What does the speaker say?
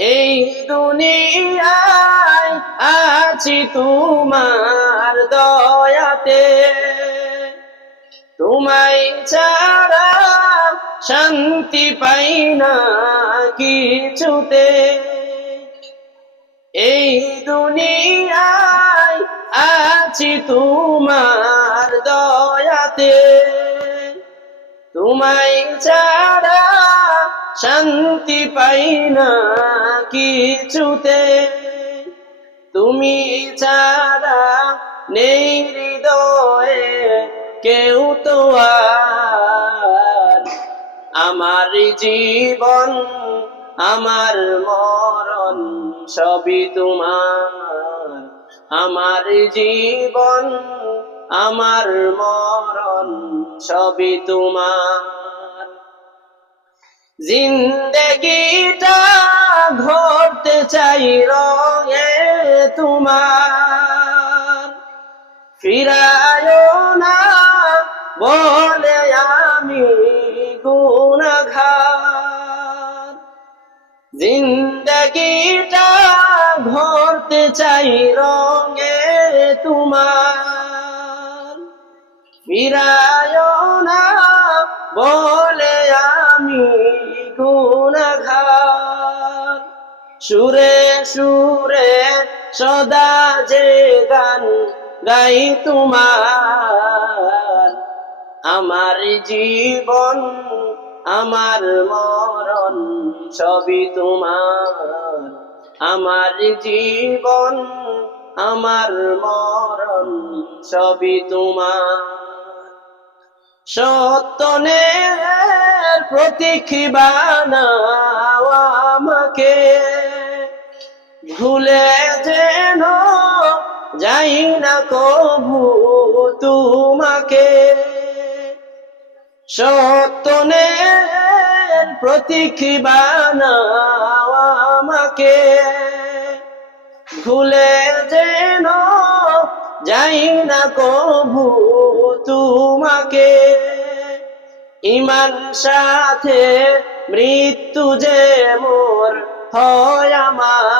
এই দুনিয়ায় আছি তোমার দয়াতে। তোমায় ছাড়া শান্তি পাই না কিছুতে। এই দুনিয়ায় আছি তোমার দয়াতে। তোমায় ছাড়া শান্তি পাই না কিছুতে। তুমি ছাড়া নেই হৃদয়ে, কেউ তো আমার জীবন, আমার মরণ সবই তোমার। আমার জীবন, আমার মরণ সবই তোমার। জিন্দগিটা ঘটতে চাই রঙে তোমার। ফিরায় না, বলে আমি গুণাঘাত জিন্দগিটা ঘটতে চাই রঙে তোমার। ফিরায় সুরে সুরে সদা যে গান গাই তোমার। আমার জীবন, আমার মরণ সবই তোমার। আমার জীবন, আমার মরণ সবই তোমার। সত্যনের প্রতীক বানাও আমাকে। ভুলে যেন যাই না কভু তোমাকে। সত্যনের প্রতীক বানাও আমাকে। ভুলে যেন যাই না কভু তোমাকে। ইমান সাথে মৃত্যু যে মোর হয় আমার।